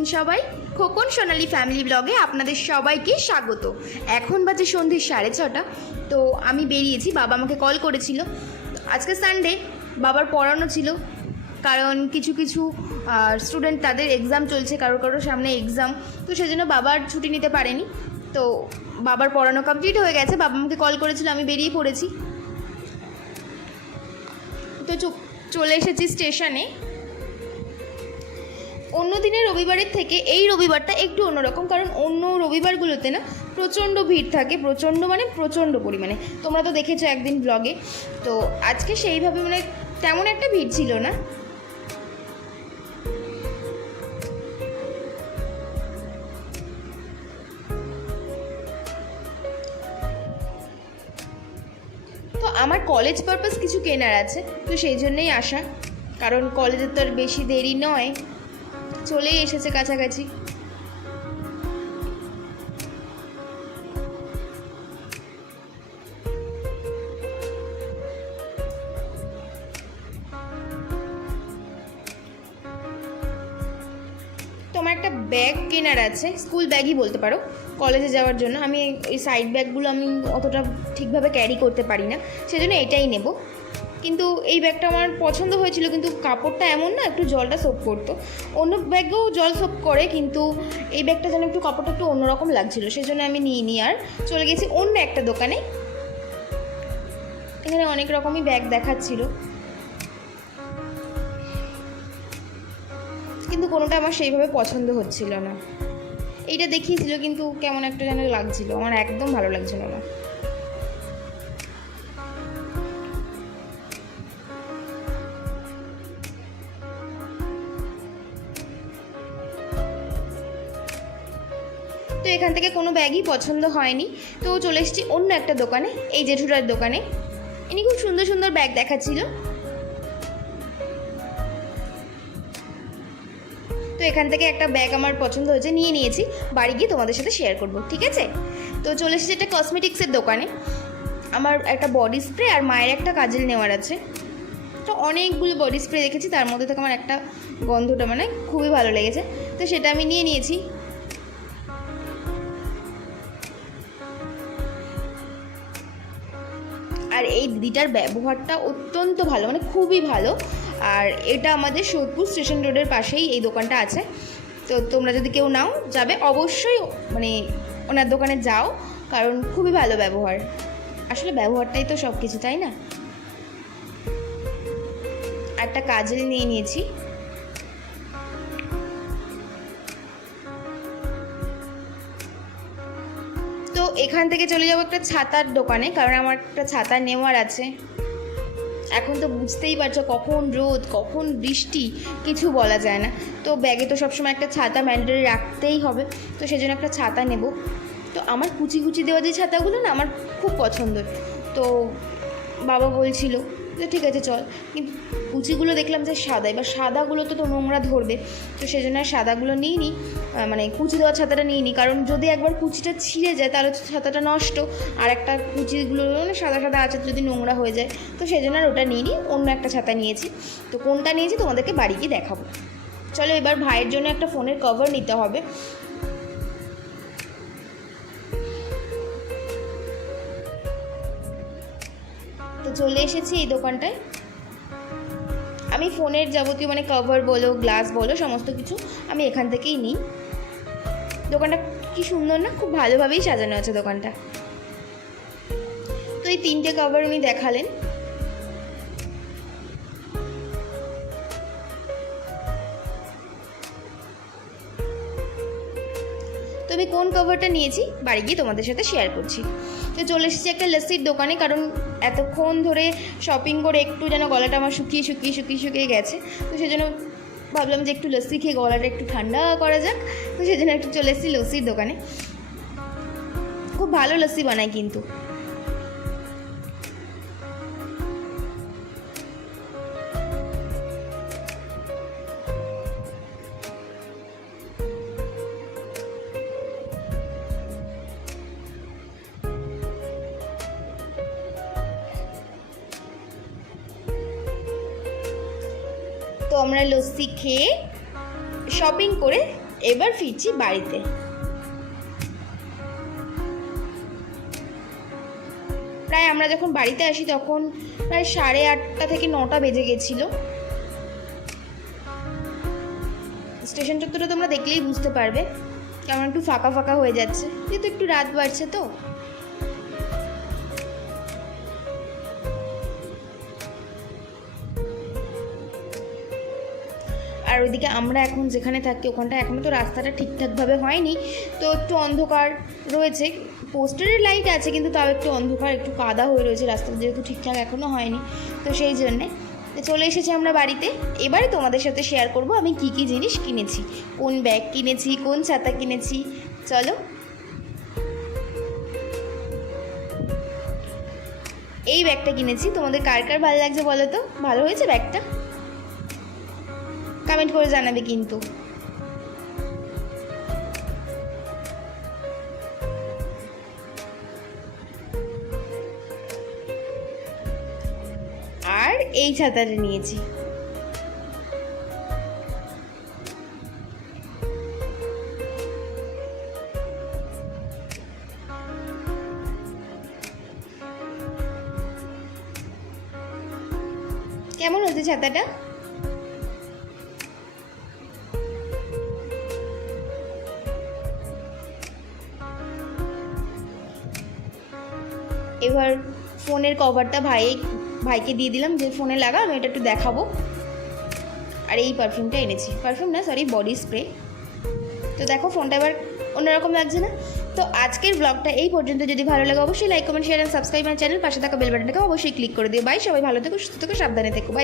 আছেন সবাই? খোকন সোনালি ফ্যামিলি ব্লগে আপনাদের সবাইকে স্বাগত। এখন বাজে সন্ধ্যে 6:30। তো আমি বেরিয়েছি, বাবা আমাকে কল করেছিল। আজকে সানডে, বাবার পড়ানো ছিল, কারণ কিছু কিছু স্টুডেন্ট তাদের এক্সাম চলছে, কারোর সামনে এক্সাম, তো সেজন্য বাবার ছুটি নিতে পারেনি। তো বাবার পড়ানো কমপ্লিট হয়ে গেছে, বাবা আমাকে কল করেছিল, আমি বেরিয়ে পড়েছি। তো চলে এসেছি স্টেশনে। অন্য দিনের রবিবারের থেকে এই রবিবারটা একটু অন্যরকম, কারণ অন্য রবিবারগুলোতে না প্রচণ্ড ভিড় থাকে, প্রচণ্ড পরিমাণে। তোমরা তো দেখেছো একদিন ব্লগে। তো আজকে সেইভাবে তেমন একটা ভিড় ছিল না। তো আমার কলেজ পারপাস কিছু কেনার আছে, তো সেই জন্যই আসা, কারণ কলেজের তো আর বেশি দেরি নয়, চলেই এসেছে কাছাকাছি। তোমার একটা ব্যাগ কেনার আছে, স্কুল ব্যাগই বলতে পারো, কলেজে যাওয়ার জন্য। আমি ওই সাইড ব্যাগগুলো আমি অতটা ঠিকভাবে ক্যারি করতে পারি না, সেজন্য এটাই নেব। কিন্তু এই ব্যাগটা আমার পছন্দ হয়েছিল, কিন্তু কাপড়টা এমন না, একটু জলটা সোপ করতো। অন্য ব্যাগেও জল সোপ করে, কিন্তু এই ব্যাগটা যেন একটু কাপড়টা একটু অন্যরকম লাগছিলো, সেজন্য আমি নিইনি আর চলে গেছি অন্য একটা দোকানে। এখানে অনেক রকমই ব্যাগ দেখাচ্ছিল, কিন্তু কোনোটা আমার সেইভাবে পছন্দ হচ্ছিল না। এইটা দেখিয়েছিল, কিন্তু কেমন একটা যেন লাগছিল, আমার একদম ভালো লাগছিল না। তো এখান থেকে কোনো ব্যাগই পছন্দ হয়নি, তো চলে এসেছি অন্য একটা দোকানে, এই জেঠুটার দোকানে। ইনি খুব সুন্দর সুন্দর ব্যাগ দেখাচ্ছিল। তো এখান থেকে একটা ব্যাগ আমার পছন্দ হয়েছে, নিয়ে নিয়েছি, বাড়ি গিয়ে তোমাদের সাথে শেয়ার করব, ঠিক আছে? তো চলে এসেছি একটা কসমেটিক্সের দোকানে। আমার একটা বডি স্প্রে আর মায়ের একটা কাজল নেওয়ার আছে। তো অনেকগুলো বডি স্প্রে দেখেছি, তার মধ্যে থেকে আমার একটা গন্ধটা খুবই ভালো লেগেছে, তো সেটা আমি নিয়ে নিয়েছি। আর এই দিদিটার ব্যবহারটা অত্যন্ত ভালো, খুবই ভালো। আর এটা আমাদের সোদপুর স্টেশন রোডের পাশেই এই দোকানটা আছে। তো তোমরা যদি কেউ নাও যাবে, অবশ্যই ওনার দোকানে যাও, কারণ খুবই ভালো ব্যবহার। আসলে ব্যবহারটাই তো সব কিছু, তাই না? একটা কাজল নিয়ে নিয়েছি। তো এখান থেকে চলে যাবো একটা ছাতার দোকানে, কারণ আমার একটা ছাতা নেওয়ার আছে। এখন তো বুঝতেই পারছো, কখন রোদ কখন বৃষ্টি কিছু বলা যায় না। তো ব্যাগে তো সবসময় একটা ছাতা ম্যান্ডেটরি রাখতেই হবে, তো সেজন্য একটা ছাতা নেব। তো আমার কুচি কুচি দেওয়া যে ছাতাগুলো না আমার খুব পছন্দের। তো বাবা বলছিল যে ঠিক আছে চল, কিন্তু কুচিগুলো দেখলাম যে সাদা, এবার সাদাগুলো তো নোংরা ধরবে, তো সেই জন্য সাদাগুলো নিইনি, কুচি দেওয়া ছাতাটা নিইনি, কারণ যদি একবার কুচিটা ছিঁড়ে যায় তাহলে তো ছাতাটা নষ্ট, আর একটা কুচিগুলো সাদা সাদা আছে যদি নোংরা হয়ে যায়, তো সেই জন্য আর ওটা নিইনি, অন্য একটা ছাতা নিয়েছি। তো কোনটা নিয়েছি তোমাদেরকে বাড়ি গিয়ে দেখাবো। চলো, এবার ভাইয়ের জন্য একটা ফোনের কভার নিতে হবে। তো চলে এসেছি এই দোকানটায়। আমি ফোনের যাবতীয় কভার বলো, গ্লাস বলো, সমস্ত কিছু আমি এখান থেকেই নিই। দোকানটা কি সুন্দর না, খুব ভালোভাবেই সাজানো আছে দোকানটা। তো এই 3টে কভার উনি দেখালেন। তো আমি কোন কভারটা নিয়েছি বাড়ি গিয়ে তোমাদের সাথে শেয়ার করছি। তো চলে এসেছি একটা লস্যির দোকানে, কারণ এতক্ষণ ধরে শপিং করে একটু যেন গলাটা আমার শুকিয়ে গেছে, তো সেজন্য ভাবলাম যে একটু লস্যি খেয়ে গলাটা একটু ঠান্ডা করা যাক, তো সেজন্য একটু চলে এসেছি লস্যির দোকানে। খুব ভালো লস্যি বানায় কিন্তু। তো আমরা লস্যি খেয়ে শপিং করে এবার ফিরছি বাড়িতে। প্রায় আমরা যখন বাড়িতে আসি তখন প্রায় 8:30 থেকে 9টা বেজে গেছিলো। স্টেশন চত্বরটা তোমরা দেখলেই বুঝতে পারবে কেমন একটু ফাঁকা ফাঁকা হয়ে যাচ্ছে, যেহেতু একটু রাত বাড়ছে। তো আর ওইদিকে আমরা এখন যেখানে থাকি ওখানটা এখনও তো রাস্তাটা ঠিকঠাকভাবে হয়নি, তো একটু অন্ধকার রয়েছে। পোস্টারের লাইট আছে কিন্তু তাও একটু অন্ধকার, একটু কাদা হয়ে রয়েছে রাস্তাটা, যেহেতু ঠিকঠাক এখনও হয়নি। তো সেই জন্যে চলে এসেছি আমরা বাড়িতে। এবারে তোমাদের সাথে শেয়ার করব আমি কি কি জিনিস কিনেছি, কোন ব্যাগ কিনেছি, কোন ছাতা কিনেছি। চলো, এই ব্যাগটা কিনেছি। তোমাদের কার কার ভালো লাগছে বলো তো? ভালো হয়েছে ব্যাগটা? কমেন্ট করে জানাবে কিন্তু। আর এই ছাতাটা নিয়েছি। কেমন হচ্ছে ছাতাটা? এবার ফোনের কভারটা ভাইকে দিয়ে দিলাম যে ফোনে লাগা, আমি এটা একটু দেখাবো। আর এই পারফিউমটা এনেছি, পারফিউম না সরি বডি স্প্রে। তো দেখো ফোনটা এবার অন্যরকম লাগছে না? তো আজকের ব্লগটা এই পর্যন্ত। যদি ভালো লাগে অবশ্যই like comment share and subscribe my channel. পাশে থাকা বেল বাটনটাকে অবশ্যই ক্লিক করে দিও। বাই, সবাই ভালো থেকো, সুস্থ থেকো, সাবধানে থেকো। বাই।